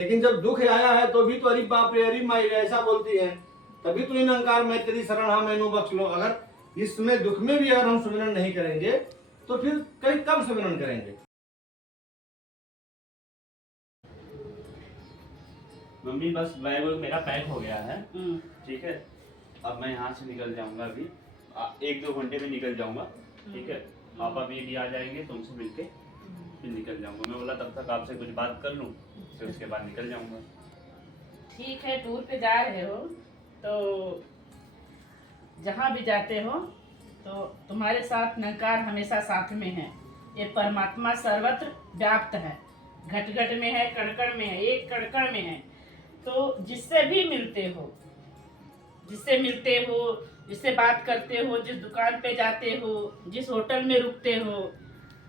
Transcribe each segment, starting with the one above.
लेकिन जब दुख आया है तो भी तो अरे बाप रे अरे माई रे ऐसा बोलती है, तभी तो इन अंकार मैं तेरी शरण हाँ मैनू बख्श लो। अगर इसमें दुख में भी अगर हम सुमिरन नहीं करेंगे तो फिर कई कब सुमिरन करेंगे। मम्मी बस बैग मेरा पैक हो गया है। ठीक है, अब मैं यहाँ से निकल जाऊंगा अभी 1-2 घंटे में निकल जाऊंगा। ठीक है, पापा भी आ जाएंगे, तुमसे मिलके फिर निकल जाऊंगा। मैं बोला तब तक आपसे कुछ बात कर लूँ, फिर उसके बाद निकल जाऊंगा। ठीक है, टूर पे जा रहे हो तो जहाँ भी जाते हो तो तुम्हारे साथ निरंकार हमेशा साथ में है। ये परमात्मा सर्वत्र व्याप्त है, घट घट में है, कण कण में है, एक कण कण में है। तो जिससे भी मिलते हो, जिससे बात करते हो, जिस दुकान पे जाते हो, जिस होटल में रुकते हो,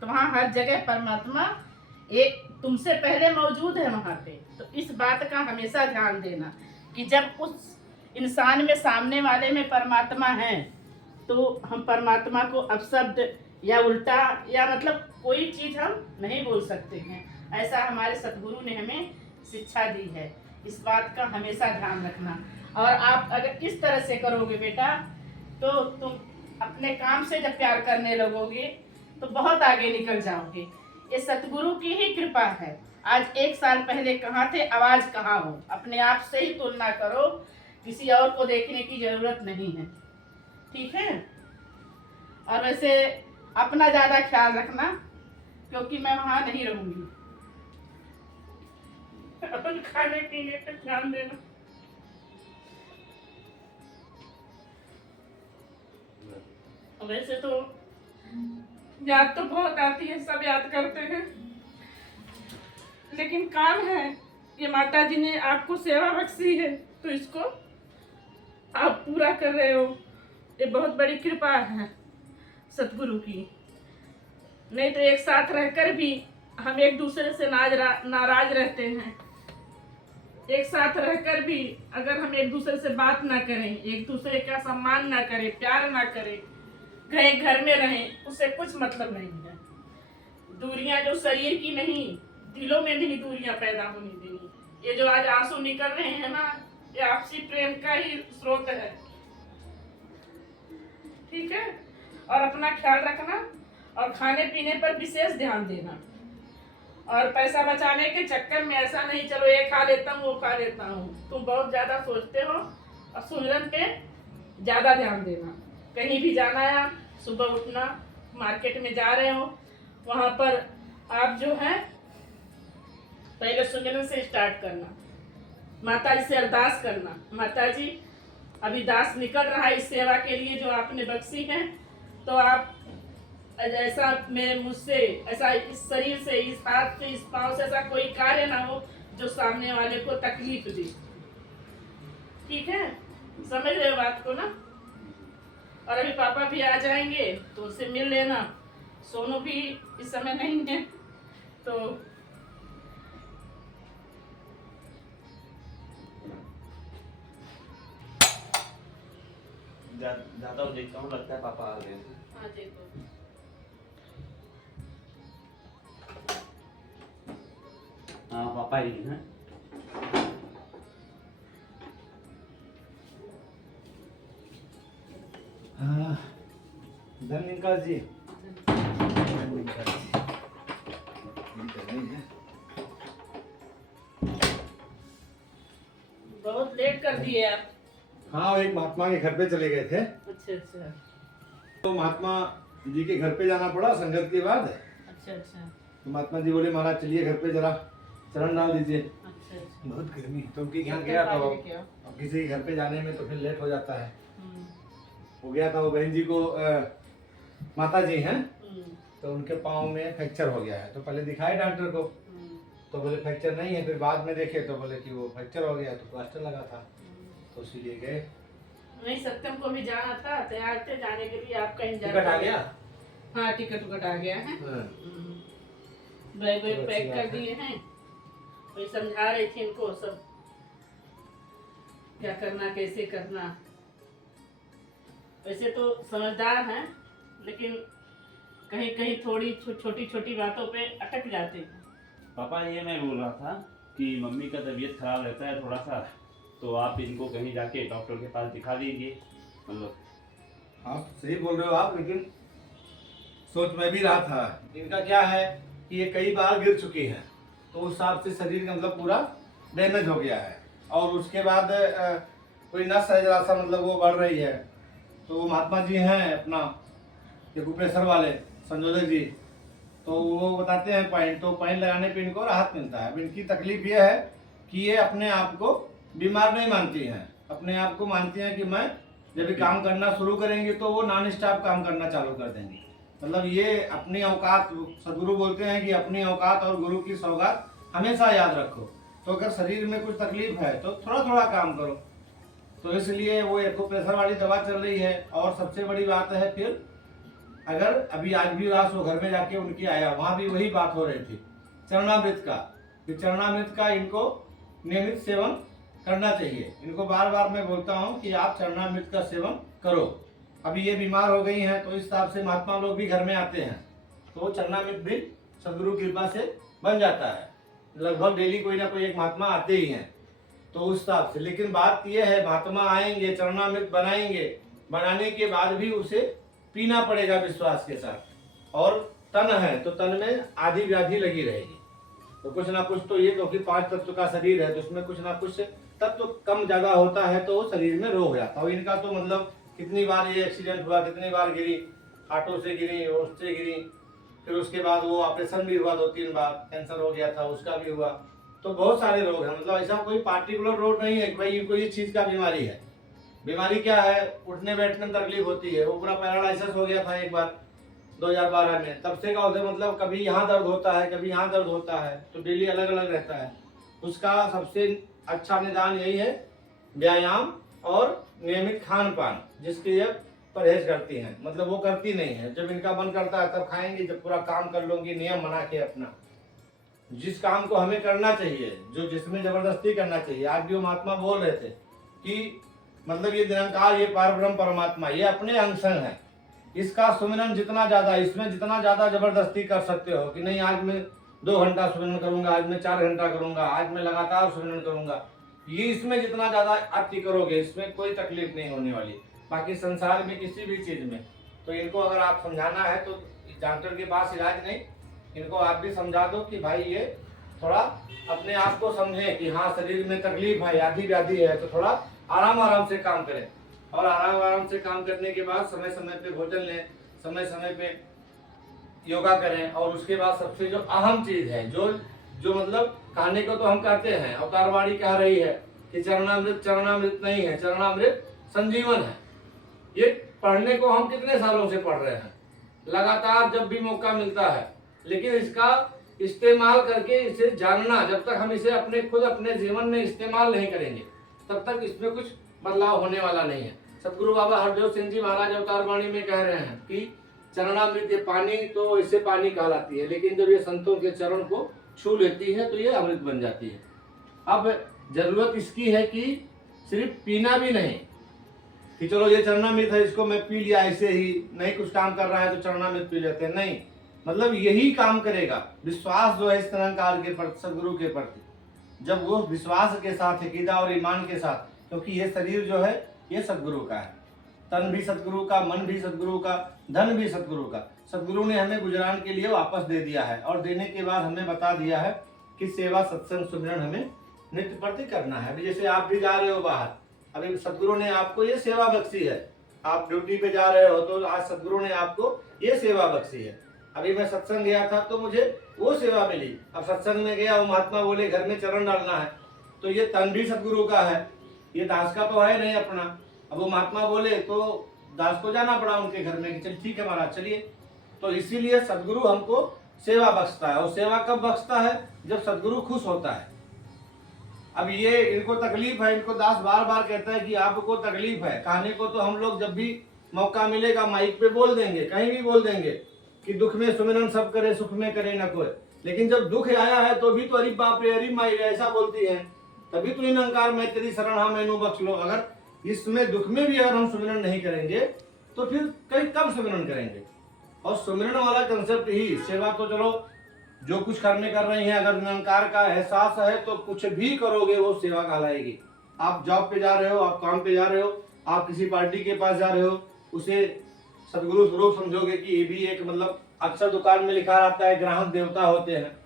तो वहाँ हर जगह परमात्मा एक तुमसे पहले मौजूद है वहाँ पे। तो इस बात का हमेशा ध्यान देना कि जब उस इंसान में, सामने वाले में परमात्मा है, तो हम परमात्मा को अपशब्द या उल्टा या मतलब कोई चीज़ हम नहीं बोल सकते हैं। ऐसा हमारे सतगुरु ने हमें शिक्षा दी है। इस बात का हमेशा ध्यान रखना। और आप अगर इस तरह से करोगे बेटा, तो तुम अपने काम से जब प्यार करने लगोगे तो बहुत आगे निकल जाओगे। ये सतगुरु की ही कृपा है। आज 1 साल पहले कहाँ थे, आवाज कहाँ हो। अपने आप से ही तुलना करो, किसी और को देखने की जरूरत नहीं है। ठीक है, और वैसे अपना ज्यादा ख्याल रखना, क्योंकि मैं वहां नहीं रहूंगी। अपन खाने पीने पे ध्यान देना। वैसे तो याद तो बहुत आती है, सब याद करते हैं, लेकिन काम है। ये माता जी ने आपको सेवा बख्शी है तो इसको आप पूरा कर रहे हो। ये बहुत बड़ी कृपा है सतगुरु की। नहीं तो एक साथ रहकर भी हम एक दूसरे से नाराज रहते हैं। एक साथ रहकर भी अगर हम एक दूसरे से बात ना करें, एक दूसरे का सम्मान ना करें, प्यार ना करें, कहीं घर में रहें, उससे कुछ मतलब नहीं है। दूरियां जो शरीर की नहीं, दिलों में नहीं दूरियां पैदा होने देनी। ये जो आज आंसू निकल रहे हैं ना, ये आपसी प्रेम का ही स्रोत है। ठीक है, और अपना ख्याल रखना और खाने पीने पर विशेष ध्यान देना। और पैसा बचाने के चक्कर में ऐसा नहीं चलो ये खा लेता हूँ वो खा लेता हूँ। तुम बहुत ज्यादा सोचते हो और सुमिरन पे ज्यादा ध्यान देना। कहीं भी जाना है, सुबह उठना, मार्केट में जा रहे हो, वहां पर आप जो है पहले सुमिरन से स्टार्ट करना, माता जी से अरदास करना, माता जी अभी दास निकल रहा है इस सेवा के लिए जो आपने बख्शी है, तो आप ऐसा मैं मुझसे ऐसा इस शरीर से, इस हाथ से, इस पाँव से ऐसा कोई कार्य ना हो जो सामने वाले को तकलीफ दे। ठीक है, समझ रहे हो बात को ना। और अभी पापा भी आ जाएंगे तो उनसे मिल लेना। सोनू भी इस समय नहीं है तो जाता हूँ, देखता हूँ, लगता है पापा आ गए। हाँ देखो, हाँ पापा ही हैं। धन्यवाद जी। बहुत लेट कर दिए आप। हाँ, एक महात्मा के घर पे चले गए थे, अच्छा अच्छा तो महात्मा जी के घर पे जाना पड़ा संगत के बाद। अच्छा अच्छा तो महात्मा जी बोले महाराज चलिए घर पे जरा चरण डाल दीजिए। अच्छा अच्छा। बहुत गर्मी है तो उनके यहाँ गया था। अब किसी के घर पे जाने में तो फिर लेट हो जाता है। हो गया था, वो बहन जी को माता जी हैं तो उनके पाँव में फ्रैक्चर हो गया है। तो पहले दिखाए डॉक्टर को, तो बोले फ्रैक्चर नहीं है। फिर बाद में देखे तो बोले कि वो फ्रैक्चर हो गया, तो प्लास्टर लगा था, तो इसीलिए गए। नहीं, सत्यम को भी जाना था, तैयार थे जाने के लिए। आपका इंतजार टिकट आ गया। हाँ, टिकट आ गया है। हाँ। बैग वैग पैक कर दिए हैं। वही समझा रही थी इनको सब क्या करना, कैसे करना। वैसे तो समझदार हैं, लेकिन कहीं कहीं थोड़ी छोटी छोटी बातों पे अटक जाते हैं। पापा ये मैं बोल रहा था कि मम्मी का तबीयत खराब रहता है थोड़ा सा, तो आप इनको कहीं जाके डॉक्टर के पास दिखा दीजिए। मतलब हाँ सही बोल रहे हो आप, लेकिन सोच मैं भी रहा था। इनका क्या है कि ये कई बार गिर चुकी हैं, तो उस हिसाब से शरीर का मतलब पूरा डैमेज हो गया है। और उसके बाद कोई नस है जरा सा मतलब वो बढ़ रही है। तो महात्मा जी हैं अपना ये प्रेशर वाले संयोजक जी, तो वो बताते हैं पॉइंट, तो पॉइंट लगाने पे इनको राहत मिलता है। अब इनकी तकलीफ ये है कि ये अपने आप को बीमार नहीं मानती हैं, अपने आप को मानती हैं कि मैं जब भी काम करना शुरू करेंगे तो वो नॉन स्टॉप काम करना चालू कर देंगी। मतलब ये अपनी औकात, सदगुरु बोलते हैं कि अपनी औकात और गुरु की सौगात हमेशा याद रखो। तो अगर शरीर में कुछ तकलीफ है तो थोड़ा थोड़ा काम करो। तो इसलिए वो एक्यूप्रेशर वाली दवा चल रही है। और सबसे बड़ी बात है फिर, अगर अभी आज भी रात वो घर में जाके उनकी आया, वहाँ भी वही बात हो रही थी चरणामृत का, कि चरणामृत का इनको नियमित सेवन करना चाहिए। इनको बार बार मैं बोलता हूँ कि आप चरणामृत का सेवन करो। अभी ये बीमार हो गई हैं तो इस हिसाब से महात्मा लोग भी घर में आते हैं, तो चरणामृत भी सदगुरु कृपा से बन जाता है। लगभग डेली कोई ना कोई एक महात्मा आते ही हैं, तो उस हिसाब से। लेकिन बात यह है, महात्मा आएंगे, चरणामृत बनाएंगे, बनाने के बाद भी उसे पीना पड़ेगा विश्वास के साथ। और तन है तो तन में आधी व्याधि लगी रहेगी। तो कुछ ना कुछ तो ये, क्योंकि 5 तत्व का शरीर है तो उसमें कुछ ना कुछ तत्व कम ज्यादा होता है तो शरीर में रोग जाता है। और इनका तो मतलब कितनी बार ये एक्सीडेंट हुआ, कितनी बार गिरी, ऑटो से गिरी, उससे गिरी, फिर उसके बाद वो ऑपरेशन भी हुआ 2-3 बार, कैंसर हो गया था उसका भी हुआ। तो बहुत सारे रोग हैं। मतलब ऐसा कोई पार्टिकुलर रोग नहीं है कि भाई इनको इस चीज का बीमारी है। बीमारी क्या है, उठने बैठने में तकलीफ होती है। वो पूरा पैरालाइसिस हो गया था एक बार 2012 में, तब से का उसे मतलब कभी यहाँ दर्द होता है, कभी यहाँ दर्द होता है, तो डेली अलग अलग रहता है। उसका सबसे अच्छा निदान यही है व्यायाम और नियमित खान पान, जिसके ये परहेज करती हैं। मतलब वो करती नहीं है, जब इनका मन करता है तब खाएंगी, जब पूरा काम कर लूंगी नियम बना के अपना। जिस काम को हमें करना चाहिए, जो जिसमें जबरदस्ती करना चाहिए। आज भी वो महात्मा बोल रहे थे कि मतलब ये निरंकार, ये पारब्रह्म परमात्मा, ये अपने अंशंग है। इसका सुमिरन जितना ज्यादा, इसमें जितना ज्यादा जबरदस्ती कर सकते हो कि नहीं आज मैं 2 घंटा सुमिरन करूंगा, आज मैं 4 घंटा करूंगा, आज मैं लगातार सुमिरन करूंगा, ये इसमें जितना ज्यादा अति करोगे इसमें कोई तकलीफ नहीं होने वाली। बाकी संसार में किसी भी चीज में तो इनको अगर आप समझाना है तो डॉक्टर के पास इलाज नहीं, इनको आप भी समझा दो कि भाई ये थोड़ा अपने आप को समझे कि हाँ शरीर में तकलीफ है, आधी व्याधि है, तो थोड़ा आराम से काम करें। और आराम से काम करने के बाद समय समय पे भोजन लें, समय समय पे योगा करें। और उसके बाद सबसे जो अहम चीज है, जो मतलब खाने को तो हम कहते हैं, अवतारवाणी कह रही है कि चरणामृत नहीं है, चरणामृत संजीवन है। ये पढ़ने को हम कितने सालों से पढ़ रहे हैं, लगातार जब भी मौका मिलता है, लेकिन इसका इस्तेमाल करके इसे जानना, जब तक हम इसे अपने जीवन में इस्तेमाल नहीं करेंगे तब तक इसमें कुछ बदलाव होने वाला नहीं है। सतगुरु बाबा हरदेव सिंह जी महाराज अवतारवाणी में कह रहे हैं कि चरणामृत, ये पानी तो इसे पानी कहलाती है, लेकिन जब ये संतों के चरण को छू लेती है तो ये अमृत बन जाती है। अब जरूरत इसकी है कि सिर्फ पीना भी नहीं कि चलो ये चरणामृत है, इसको मैं पी लिया ऐसे ही, नहीं कुछ काम कर रहा है तो चरणामृत पी लेते हैं, नहीं। मतलब यही काम करेगा। विश्वास जो है इस निरंकार के प्रति, सदगुरु के प्रति, जब वो विश्वास के साथ, अकीदा और ईमान के साथ, क्योंकि ये शरीर जो है ये सदगुरु का है, तन भी सदगुरु का, मन भी सदगुरु का, धन भी सदगुरु का। सदगुरु ने हमें गुजरान के लिए वापस दे दिया है, और देने के बाद हमें बता दिया है कि सेवा सत्संग सुमिरन हमें नित्य प्रति करना है। अभी जैसे आप भी जा रहे हो बाहर, अभी सदगुरु ने आपको ये सेवा बख्शी है, आप ड्यूटी पे जा रहे हो तो आज सदगुरु ने आपको ये सेवा बख्शी है। अभी मैं सत्संग गया था तो मुझे वो सेवा मिली। अब सत्संग में गया, वो महात्मा बोले घर में चरण डालना है, तो ये तन भी सदगुरु का है, ये दास का तो है नहीं अपना। अब वो महात्मा बोले तो दास को जाना पड़ा उनके घर में कि चल ठीक है महाराज चलिए। तो इसीलिए सदगुरु हमको सेवा बख्शता है। और सेवा कब बख्शता है? जब सदगुरु खुश होता है। अब ये इनको तकलीफ है, इनको दास बार बार कहता है कि आपको तकलीफ है। कहने को तो हम लोग जब भी मौका मिलेगा माइक पे बोल देंगे, कहीं भी बोल देंगे कि दुख में सुमिरन सब करे, सुख में करे न कोई। लेकिन जब दुख आया है तो भी तो अरे बाप रे, अरे माई ऐसा बोलती है, तभी तो निरंकार मैं तेरी शरण हाँ मैनू बख्श लो। अगर इसमें दुख में भी अगर हम सुमिरन नहीं करेंगे तो फिर कहीं कब सुमिरन करेंगे? और सुमिरन वाला कंसेप्ट ही, सेवा तो चलो जो कुछ कर्म कर रही हैं, अगर निरंकार का एहसास है तो कुछ भी करोगे वो सेवा कहलाएगी। आप जॉब पे जा रहे हो, आप काम पे जा रहे हो, आप किसी पार्टी के पास जा रहे हो, उसे सदगुरु स्वरूप समझोगे कि ये भी एक मतलब, अक्सर दुकान में लिखा रहता है ग्राहक देवता होते हैं।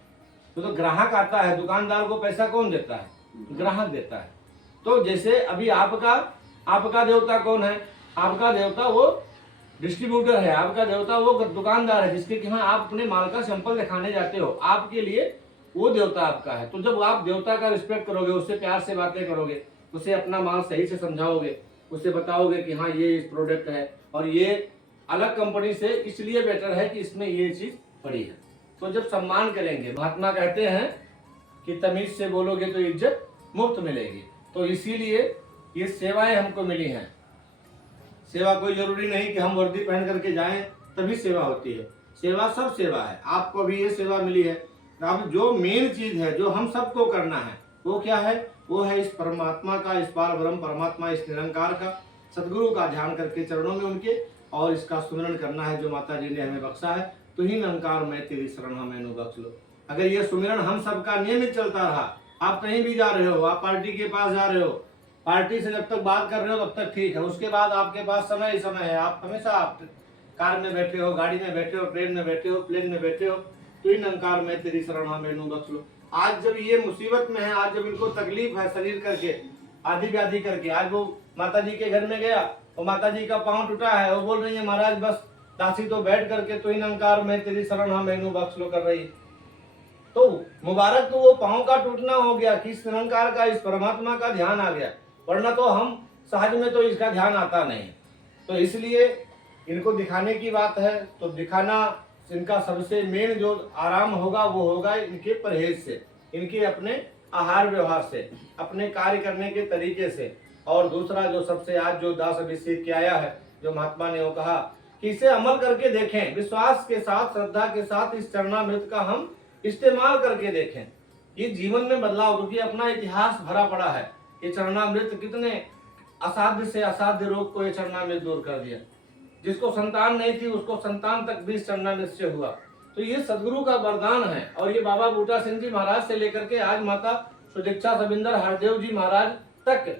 तो ग्राहक आता है, दुकानदार को पैसा कौन देता है? ग्राहक देता है। तो जैसे अभी आपका देवता कौन है? आपका देवता वो डिस्ट्रीब्यूटर है, आपका देवता वो दुकानदार है, जिसके कि हाँ आप अपने माल का सैंपल दिखाने जाते हो, आपके लिए वो देवता आपका है। तो जब आप देवता का रिस्पेक्ट करोगे, उससे प्यार से बातें करोगे, उसे अपना माल सही से समझाओगे, उसे बताओगे कि हाँ ये इस प्रोडक्ट है और ये अलग कंपनी से इसलिए बेटर है कि इसमें ये चीज पड़ी है, तो जब सम्मान करेंगे, महात्मा कहते हैं कि तमीज से बोलोगे तो इज्जत मुफ्त मिलेगी। तो इसीलिए ये सेवाएं हमको मिली हैं। सेवा कोई जरूरी नहीं कि हम वर्दी पहन करके जाएं तभी सेवा होती है, सेवा सब सेवा है। आपको भी ये सेवा मिली है। अब जो मेन चीज है जो हम सबको करना है वो क्या है? वो है इस परमात्मा का, इस पार ब्रह्म परमात्मा, इस निरंकार का, सदगुरु का ध्यान करके चरणों में उनके, और इसका सुमिरन करना है जो माता जी ने हमें बख्शा है। तो ही निरंकार मैं तेरी शरण हमें बख्श लो। अगर ये सुमिरन हम सबका नियमित चलता रहा, आप कहीं भी जा रहे हो, आप पार्टी के पास जा रहे हो, पार्टी से जब तक बात कर रहे हो तब तक ठीक है, उसके बाद आपके पास समय ही समय है, आप हमेशा आप कार में बैठे हो, गाड़ी में बैठे हो, ट्रेन में बैठे हो, प्लेन में बैठे हो, तो ही निरंकार मैं तेरी शरण हमें बख्श लो। आज जब ये मुसीबत में है, आज जब इनको तकलीफ है शरीर करके, आदि व्याधि करके, आज वो माता जी के घर में गया, वो माता जी का पाँव टूटा है, वो बोल रही है महाराज बस दासी तो बैठ करके तो ही निरंकार मैं तेरी शरण हमें बख्श लो कर रही है। तो मुबारक तो वो पाँव का टूटना हो गया कि इस निरंकार का, इस परमात्मा का ध्यान आ गया, वरना तो हम सहज में तो इसका ध्यान आता नहीं। तो इसलिए इनको दिखाने की बात है, तो दिखाना इनका सबसे मेन जो आराम होगा वो होगा इनके परहेज से, इनके अपने आहार व्यवहार से, अपने कार्य करने के तरीके से। और दूसरा जो सबसे आज जो दास अभी सीख के आया है, जो महात्मा ने वो कहा कि इसे अमल करके देखें, विश्वास के साथ, श्रद्धा के साथ इस चरणामृत का हम इस्तेमाल करके देखें। ये जीवन में बदलाव, क्योंकि अपना इतिहास भरा पड़ा है। ये चरणामृत कितने असाध्य से असाध्य रोग को ये चरणामृत दूर कर दिया। जिसको संतान नहीं थी उसको संतान तक भी इस चरणामृत से हुआ। तो ये सदगुरु का वरदान है। और ये बाबा बूटा सिंह जी महाराज से लेकर के आज माता सुदीक्षा सबिंदर हरदेव जी महाराज तक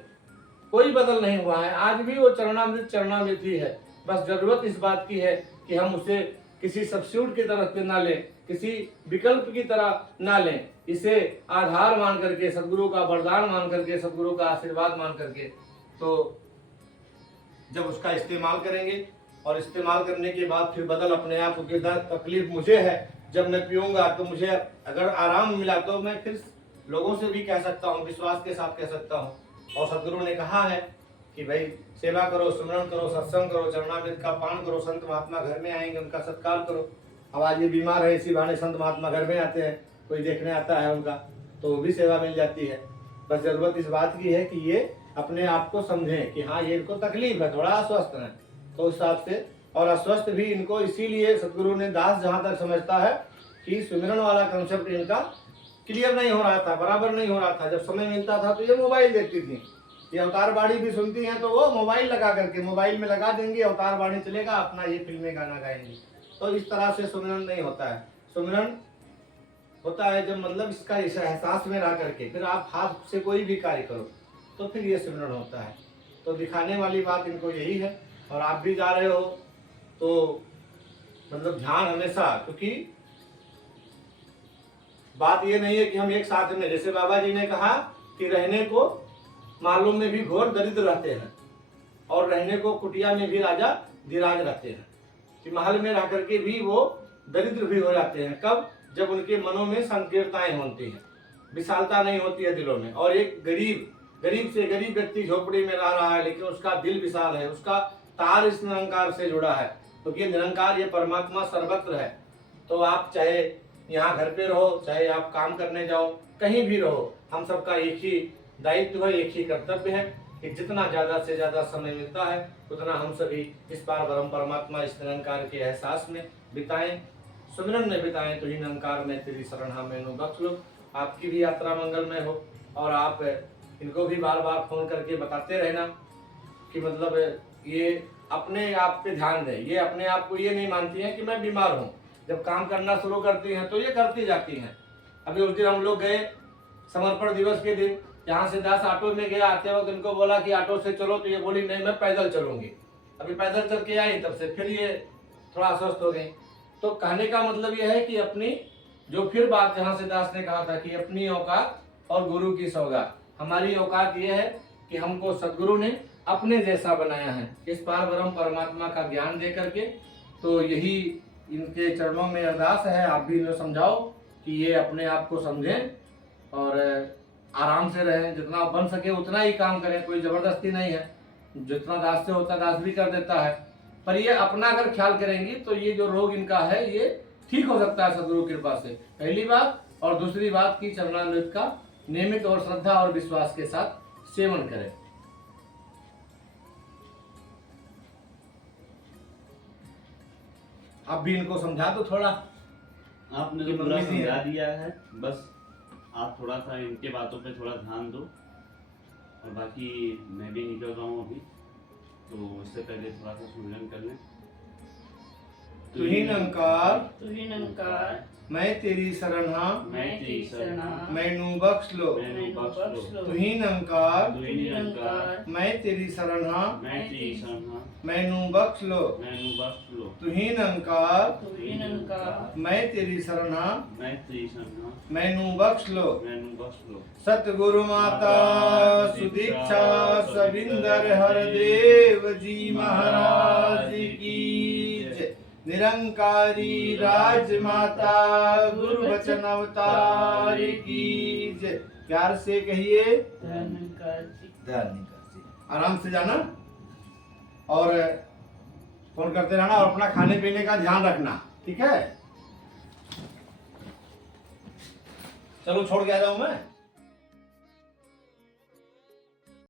कोई बदल नहीं हुआ है। आज भी वो चरणामृत ही है। बस जरूरत इस बात की है कि हम उसे किसी सब्स्टिट्यूट की तरफ पे ना लें, किसी विकल्प की तरह ना लें, इसे आधार मान करके, सदगुरु का वरदान मान करके, सदगुरु का आशीर्वाद मान करके, तो जब उसका इस्तेमाल करेंगे और इस्तेमाल करने के बाद फिर बदल अपने आप, क्योंकि तकलीफ मुझे है, जब मैं पीऊंगा तो मुझे अगर आराम मिला तो मैं फिर लोगों से भी कह सकता हूँ, विश्वास के साथ कह सकता हूँ। और सदगुरु ने कहा है कि भाई सेवा करो, सुमरन करो, सत्संग करो, चरणामृत का पान करो, संत महात्मा घर में आएंगे उनका सत्कार करो। अब आज ये बीमार है, इसी बहाने संत महात्मा घर में आते हैं, कोई देखने आता है उनका, तो वो भी सेवा मिल जाती है। बस जरूरत इस बात की है कि ये अपने आप को समझें कि हाँ ये इनको तकलीफ है, थोड़ा अस्वस्थ है, तो उस हिसाब से। और अस्वस्थ भी इनको इसीलिए सदगुरु ने, दास जहाँ तक समझता है कि सुमिरन वाला कंसेप्ट इनका क्लियर नहीं हो रहा था, बराबर नहीं हो रहा था। जब समय मिलता था तो ये मोबाइल देखती थी, ये अवतार बाणी भी सुनती हैं तो वो मोबाइल लगा करके, मोबाइल में लगा देंगे, अवतार बाणी चलेगा, अपना ये फिल्में गाना गाएंगे। तो इस तरह से सुमिरन नहीं होता है। सुमिरन होता है जब मतलब इसका इस एहसास में रह करके फिर आप हाथ से कोई भी कार्य करो तो फिर ये सिमरन होता है। तो दिखाने वाली बात इनको यही है। और आप भी जा रहे हो तो मतलब ध्यान हमेशा, क्योंकि बात ये नहीं है कि हम एक साथ में, जैसे बाबा जी ने कहा कि रहने को मालूम में भी घोर दरिद्र रहते हैं और रहने को कुटिया में भी राजा धीराज रहते हैं, कि महल में रह करके भी वो दरिद्र भी हो जाते हैं। कब? जब उनके मनों में संकीर्णताएं होती हैं, विशालता नहीं होती है दिलों में। और एक गरीब से गरीब व्यक्ति झोपड़ी में रह रहा है लेकिन उसका दिल विशाल है, उसका तार इस निरंकार से जुड़ा है, क्योंकि तो निरंकार ये परमात्मा सर्वत्र है। तो आप चाहे यहाँ घर पे रहो, चाहे आप काम करने जाओ, कहीं भी रहो, हम सबका एक ही दायित्व है, एक ही कर्तव्य है कि जितना ज्यादा से ज्यादा समय मिलता है उतना हम सभी इस पार ब्रह्म परमात्मा, इस निरंकार के एहसास में बिताएं, सुमिरन में बिताएं। तो ही निरंकार में तेरी शरण हमें बख्श लो। आपकी भी यात्रा मंगलमय हो। और आप इनको भी बार बार फोन करके बताते रहना कि मतलब ये अपने आप पे ध्यान दें। ये अपने आप को ये नहीं मानती हैं कि मैं बीमार हूँ, जब काम करना शुरू करती हैं तो ये करती जाती हैं। अभी उस दिन हम लोग गए समर्पण दिवस के दिन, यहाँ से 10 ऑटो में गया, आते वक्त इनको बोला कि ऑटो से चलो, तो ये बोली नहीं मैं पैदल चलूंगी। अभी पैदल चल के आई, तब से फिर ये थोड़ा अस्वस्थ हो गई। तो कहने का मतलब ये है कि अपनी जो फिर बात जहाँ से दास ने कहा था कि अपनी औकात और गुरु की सौगात, हमारी औकात ये है कि हमको सदगुरु ने अपने जैसा बनाया है, इस पार ब्रह्म परमात्मा का ज्ञान दे करके। तो यही इनके चरणों में अरदास है, आप भी इन्हें समझाओ कि ये अपने आप को समझें और आराम से रहें, जितना बन सके उतना ही काम करें, कोई जबरदस्ती नहीं है। जितना दास से होता दास भी कर देता है, पर ये अपना अगर ख्याल करेंगी तो ये जो रोग इनका है ये ठीक हो सकता है सदगुरु कृपा से, पहली बात। और दूसरी बात की चरणामृत का नियमित और श्रद्धा और विश्वास के साथ सेवन करें। आप भी इनको समझा दो थोड़ा। आपने तो पूरा समझा दिया है, बस आप थोड़ा सा इनके बातों पे थोड़ा ध्यान दो। और बाकी मैं भी निकल रहा हूँ अभी, तो इससे पहले थोड़ा सा सुमिरन कर लें। तुही निरंकार, तुही निरंकार, मैं तेरी शरण हाँ, मैं तेरी शरण हाँ, मैनू बख्श लो। मैनू बख्श लो। तुही निरंकार, तुही निरंकार, मैं तेरी शरण हाँ, मैं तेरी शरण हाँ, मैनू बख्श लो। मैनू बख्श लो। तुही निरंकार, तुही निरंकार, मैं तेरी शरण हाँ, मैं तेरी शरण हाँ, मैनू बख्श लो। मैनू बख्श लो। सतगुरु माता सुदीक्षा सविंदर हरदेव जी महाराज की जय। निरंकारी राजमाता गुरु वचन अवतार की जय। प्यार से कहिए धन्यकार जी। धन्यकार जी। आराम से जाना और फोन करते रहना और अपना खाने पीने का ध्यान रखना, ठीक है। चलो छोड़ के आ जाऊं मैं।